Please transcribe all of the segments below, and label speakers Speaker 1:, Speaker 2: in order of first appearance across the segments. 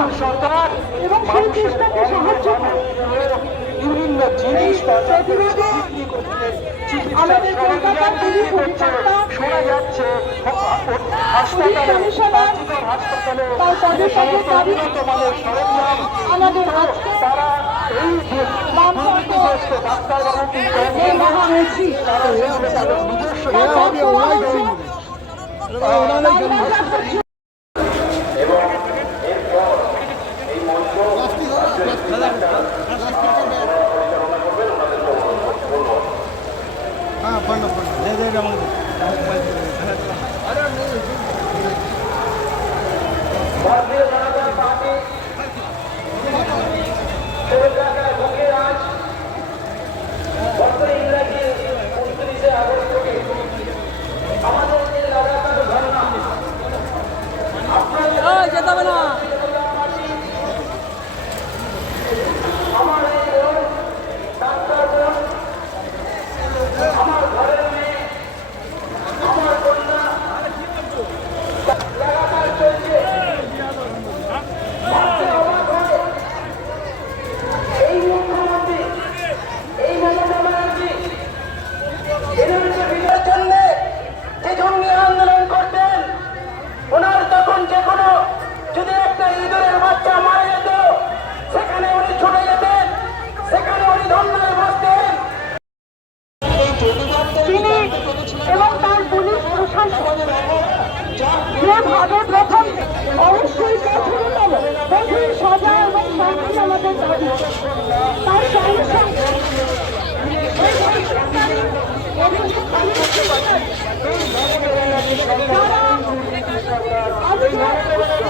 Speaker 1: চেষ্টা এবং সেই চেষ্টাকে সাহায্য
Speaker 2: বিভিন্ন জিনিস
Speaker 1: প্রতিরোধে আমাদের কলকাতার
Speaker 2: শোনা যাচ্ছে
Speaker 1: কমিশনার দাবি আমাদের আজকে
Speaker 2: তারা এই দুর্নীতিগ্রস্ত ডাক্তারবাবু কিন্তু
Speaker 1: এই মহামিছিল
Speaker 2: তাদের তাদের নিজস্ব
Speaker 3: হ্যাঁ ফোন ফোন দে দে আমাকে
Speaker 2: ভারতীয় জনতা পার্টি কলকাতার বুকে আজ গত ইংরেজি উনত্রিশে আগস্ট থেকে আমাদের যে লাগাতার ধর্ণা
Speaker 4: যেতে হবে না
Speaker 2: আমার এই বোন ডাক্তার বোন আমার ঘরের মেয়ে আমার কন্যা লাগাতার চলছে ভাবতে অবাক হয় এই মুখ্যমন্ত্রী এই মমতা ব্যানার্জি এদেরকে বিজয়ের জন্য যে জঙ্গি আন্দোলন করতেন ওনার তখন যে কোনো যদি একটা ইঁদুরের বাচ্চা মারা যেত সেখানে উনি ছুটে যেতেন সেখানে উনি ধন্যায় বসতেন
Speaker 1: তিনি এবং তার পুলিশ প্রশাসন যেভাবে প্রথম অবশ্যই কঠোরতম কঠিন সাজা এবং শাস্তি আমাদের দাবি তার সঙ্গে সঙ্গে এই ধর্ষণকারী এবং সন্ত্রাসী যারা আজকে সময় প্রকাশ করেছে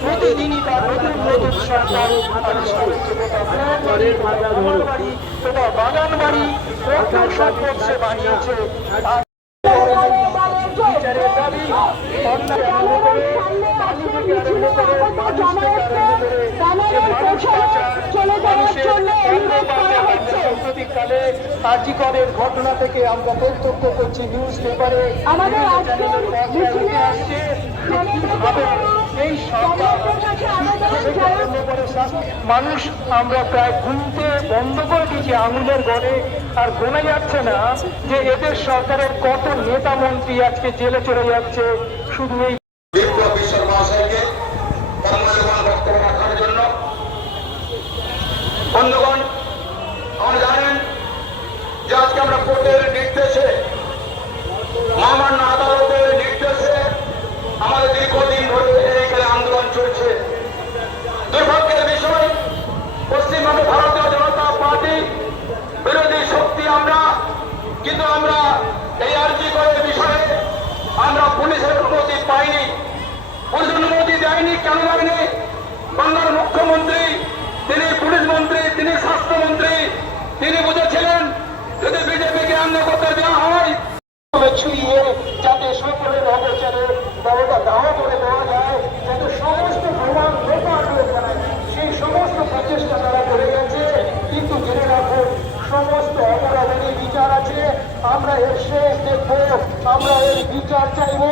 Speaker 2: প্রতিদিনই তার নতুন নতুন সরকার কোথাও বাগান বাড়ি কোথাও সম্পদ সে বানিয়েছে বিচারের দাবি অন্যায় আরম্ভ ঘটনা থেকে আমরা প্রত্যক্ষ করছি নিউজ পেপারে
Speaker 1: আমাদের
Speaker 2: আসছে মানুষ আমরা প্রায় গুনতে বন্ধ করে দিয়েছি আঙুলের গড়ে আর গোনা যাচ্ছে না যে এদের সরকারের কত নেতা মন্ত্রী আজকে জেলে চলে যাচ্ছে, শুধু এই
Speaker 5: জানেন যে আজকে আমরা কোর্টের নির্দেশে মহামান্য কিন্তু আমরা এই আর্জি করার বিষয়ে আমরা পুলিশের অনুমতি পাইনি। পুলিশ অনুমতি দেয়নি, কেন দেয়নি? বাংলার মুখ্যমন্ত্রী, তিনি পুলিশ মন্ত্রী, তিনি স্বাস্থ্যমন্ত্রী, তিনি বুঝেছিলেন, যদি বিজেপিকে অন্য করতে দেওয়া হয়
Speaker 2: ছুঁয়ে যাতে সকলের ব্যবস্থা নাও করে দেওয়া যায়, যাতে সমস্ত প্রমাণ লোপাট হয়ে যায়, সেই সমস্ত প্রচেষ্টা তারা করে গেছে। কিন্তু জেনে রাখুন, সমস্ত অপরাধেরই বিচার আছে, আমরা এর শেষ দেখব, আমরা এর বিচার চাইব।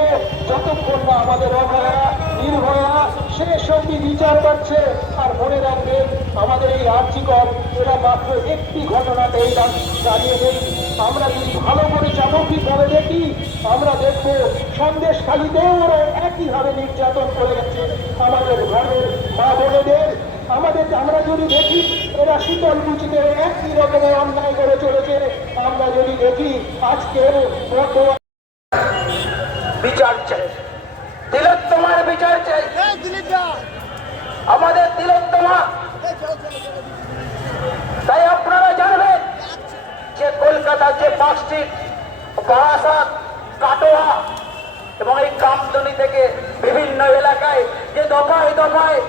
Speaker 2: যতক্ষণ না আমাদের অভয়া নির্ভয়া, শেষ অব্দি বিচার পাচ্ছে আর মনে রাখবেন, আমাদের এই আর্থিকর এরা মাত্র একটি ঘটনাতেই দাঁড়িয়ে নেই। আমরা যদি ভালো করে চামকি করে দেখি, আমরা দেখব সন্দেশ খালিতেও ওরা একইভাবে নির্যাতন করে গেছে আমাদের ঘরের মা বোনেদের আমাদের আমরা যদি দেখি এরা শীতল কুচিতে একই রকমের অন্যায় করে চলেছে। আমরা যদি দেখি বর্তমান
Speaker 5: বিচার চাই। তিলোত্তমার বিচার চাই। আমাদের তিলোত্তমা তাই আপনারা জানবেন যে কলকাতার যে পাঁচটি বারাসাত কাটোয়া এবং এই কামদনি থেকে বিভিন্ন এলাকায় যে দফায় দফায়